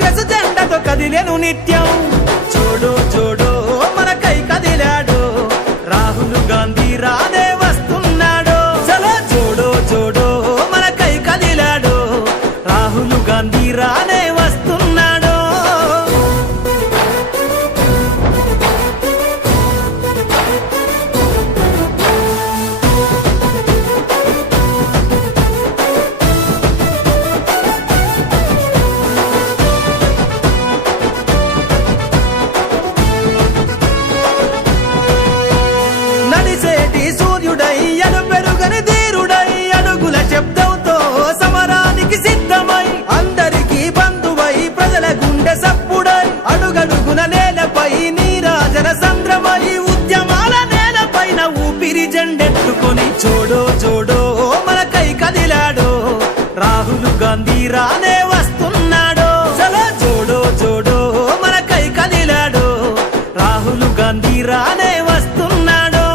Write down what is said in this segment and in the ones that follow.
కాంగ్రెస్ జెండతో కదిలేను నిత్యం చూడు చూడు మనకై కదిలాడు రాహుల్ గాంధీ రానే వస్తున్నాడు చలో చూడు చూడు మనకై కదిలాడు రాహుల్ గాంధీ రానే వస్తున్నాడు నడిసేటి సూర్యుడై అడు పెరుగని ధీరుడై అడుగుల శబ్దంతో సమరానికి సిద్ధమై అందరికీ బంధువై ప్రజల గుండె సప్పుడై అడుగడుగున నేలపై నీరాజన సంద్రమై ఉద్యమాల నేలపైన ఊపిరి జెండెత్తుకొని చూడో చూడో మనకై కదిలాడో రాహుల్ గాంధీ రానే వస్తున్నాడో చలో చూడో చూడో మనకై కదిలాడో రాహుల్ గాంధీ రానే వస్తున్నాడో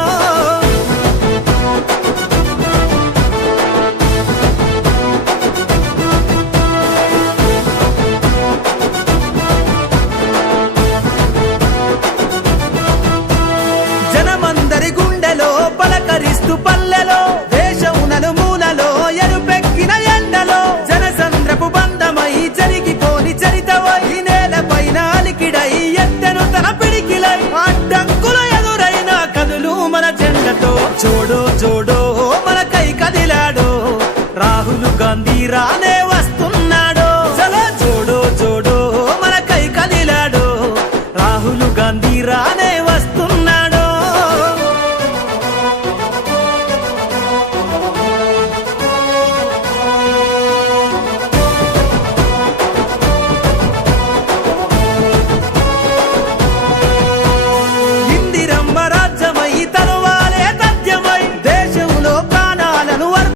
జనమందరి గుండెలో పలకరిస్తూ పల్లెలో దేశం నలుమూలలో ఎరుపెక్కిన ఎండలో జనసంద్రపు బంధమై జరిగిపోని చరితవై నేలపైన అలికిడై ఎత్తెను తన పిడికిలై అడ్డంకులు ఎదురైన కదులు మన జెండతో చూడో చూడో మనకై కదిలాడో రాహుల్ గాంధీ రానే